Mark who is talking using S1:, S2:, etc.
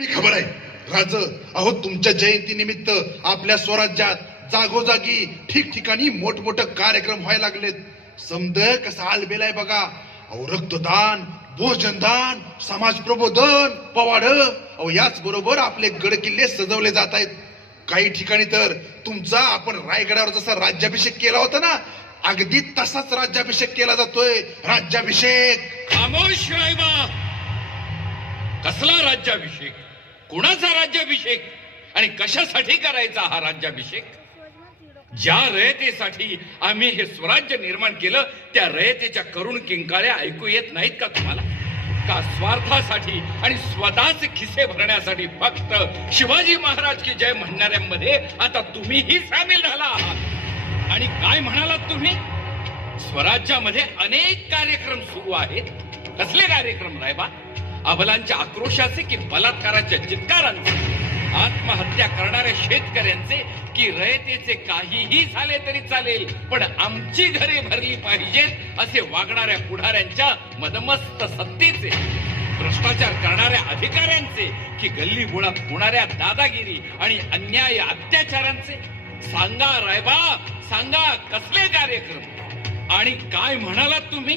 S1: मी खबर आहे. राज अहो तुमच्या जयंती निमित्त आपल्या स्वराज्यात जागोजागी ठिकठिकाणी मोठमोठे कार्यक्रम व्हायला लागलेत. समद कसा आलबेलाय बघा. अहो रक्तदान भोजनदान समाज प्रबोधन पवाड अहो याच बरोबर आपले गड किल्ले सजवले जात आहेत. काही ठिकाणी तर तुमचा आपण रायगडावर जसा राज्याभिषेक केला होता ना अगदी तसाच राज्याभिषेक केला जातोय. राज्याभिषेक!
S2: खामोश रायबा! कसला राज्याभिषेक? कुणाचा राज्याभिषेक आणि कशासाठी करायचा हा राज्याभिषेक? ज्या रयतेसाठी आम्ही हे स्वराज्य निर्माण केलं त्या रयतेच्या करुण किंकाळ्या ऐकू येत नाहीत का तुम्हाला? का स्वार्थासाठी आणि स्वतःचे खिसे भरण्यासाठी फक्त शिवाजी महाराज की जय म्हणणाऱ्यांमध्ये आता तुम्हीही सामील झाला आहात? आणि काय म्हणालात तुम्ही? स्वराज्यामध्ये अनेक कार्यक्रम सुरू आहेत. कसले कार्यक्रम रायबा? अबलांच्या आक्रोशाचे की बलात्काराच्या चित्कारांचे आत्महत्या करणाऱ्या शेतकऱ्यांचे की रयतेचे काहीही झाले तरी चालेल पण आमची घरे भरली पाहिजेत असे वागणाऱ्या पुढाऱ्यांच्या मदमस्त सत्तेचे भ्रष्टाचार करणाऱ्या अधिकाऱ्यांचे की गल्ली मुळात होणाऱ्या दादागिरी आणि अन्याय अत्याचारांचे. सांगा रायबा सांगा कसले कार्यक्रम. आणि काय म्हणालात तुम्ही?